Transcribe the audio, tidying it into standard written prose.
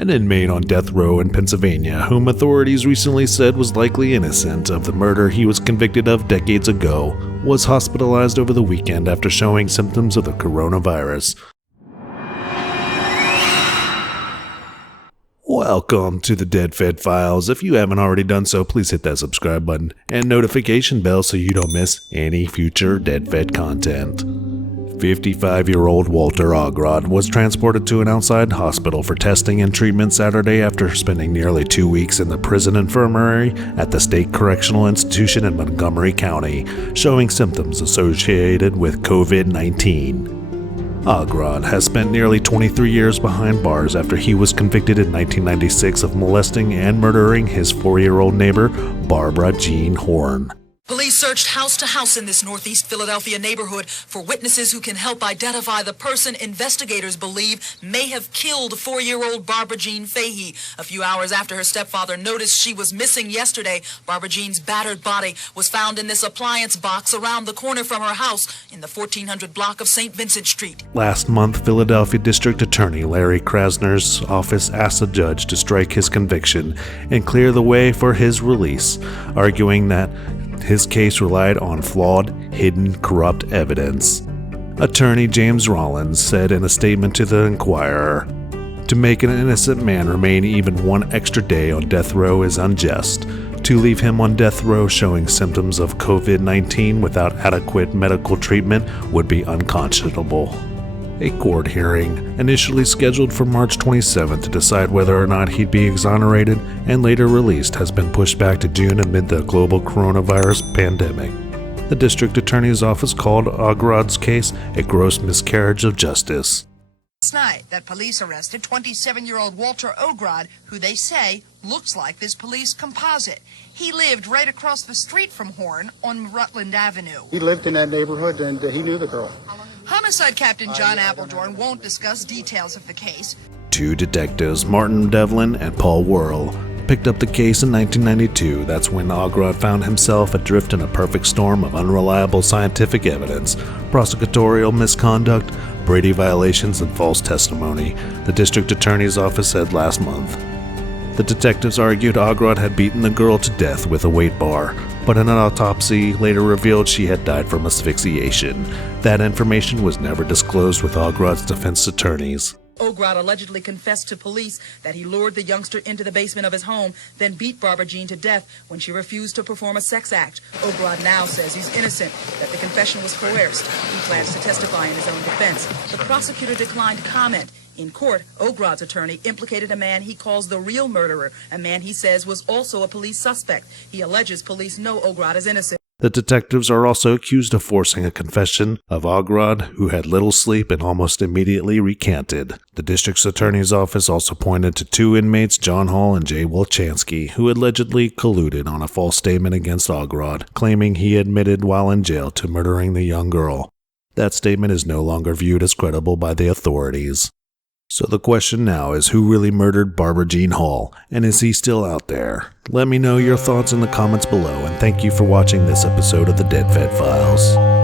An inmate on death row in Pennsylvania, whom authorities recently said was likely innocent of the murder he was convicted of decades ago, was hospitalized over the weekend after showing symptoms of the coronavirus. Welcome to the DeadFedFiles. If you haven't already done so, please hit that subscribe button and notification bell so you don't miss any future DeadFed content. 55-year-old Walter Ogrod was transported to an outside hospital for testing and treatment Saturday after spending nearly 2 weeks in the prison infirmary at the State Correctional Institution in Montgomery County, showing symptoms associated with COVID-19. Ogrod has spent nearly 23 years behind bars after he was convicted in 1996 of molesting and murdering his 4-year-old neighbor, Barbara Jean Horn. Police searched house to house in this Northeast Philadelphia neighborhood for witnesses who can help identify the person investigators believe may have killed 4-year-old Barbara Jean Fahey. A few hours after her stepfather noticed she was missing yesterday, Barbara Jean's battered body was found in this appliance box around the corner from her house in the 1400 block of St. Vincent Street. Last month, Philadelphia District Attorney Larry Krasner's office asked the judge to strike his conviction and clear the way for his release, arguing that his case relied on flawed, hidden, corrupt evidence. Attorney James Rollins said in a statement to the Inquirer, "To make an innocent man remain even one extra day on death row is unjust. To leave him on death row showing symptoms of COVID-19 without adequate medical treatment would be unconscionable." A court hearing, initially scheduled for March 27th to decide whether or not he'd be exonerated and later released, has been pushed back to June amid the global coronavirus pandemic. The district attorney's office called Ogrod's case a gross miscarriage of justice. Last night, that police arrested 27-year-old Walter Ogrod, who they say looks like this police composite. He lived right across the street from Horn on Rutland Avenue. He lived in that neighborhood and he knew the girl. Homicide Captain John Appledorn won't discuss details of the case. Two detectives, Martin Devlin and Paul Worrell, picked up the case in 1992. That's when Ogrod found himself adrift in a perfect storm of unreliable scientific evidence, prosecutorial misconduct, Brady violations, and false testimony, the district attorney's office said last month. The detectives argued Ogrod had beaten the girl to death with a weight bar, but an autopsy later revealed she had died from asphyxiation. That information was never disclosed with Ogrod's defense attorneys. Ogrod allegedly confessed to police that he lured the youngster into the basement of his home, then beat Barbara Jean to death when she refused to perform a sex act. Ogrod now says he's innocent, that the confession was coerced. He plans to testify in his own defense. The prosecutor declined comment. In court, Ogrod's attorney implicated a man he calls the real murderer, a man he says was also a police suspect. He alleges police know Ogrod is innocent. The detectives are also accused of forcing a confession of Ogrod, who had little sleep and almost immediately recanted. The district's attorney's office also pointed to two inmates, John Hall and Jay Wolchansky, who allegedly colluded on a false statement against Ogrod, claiming he admitted while in jail to murdering the young girl. That statement is no longer viewed as credible by the authorities. So the question now is, who really murdered Barbara Jean Hall, and is he still out there? Let me know your thoughts in the comments below, and thank you for watching this episode of the DeadFedFiles.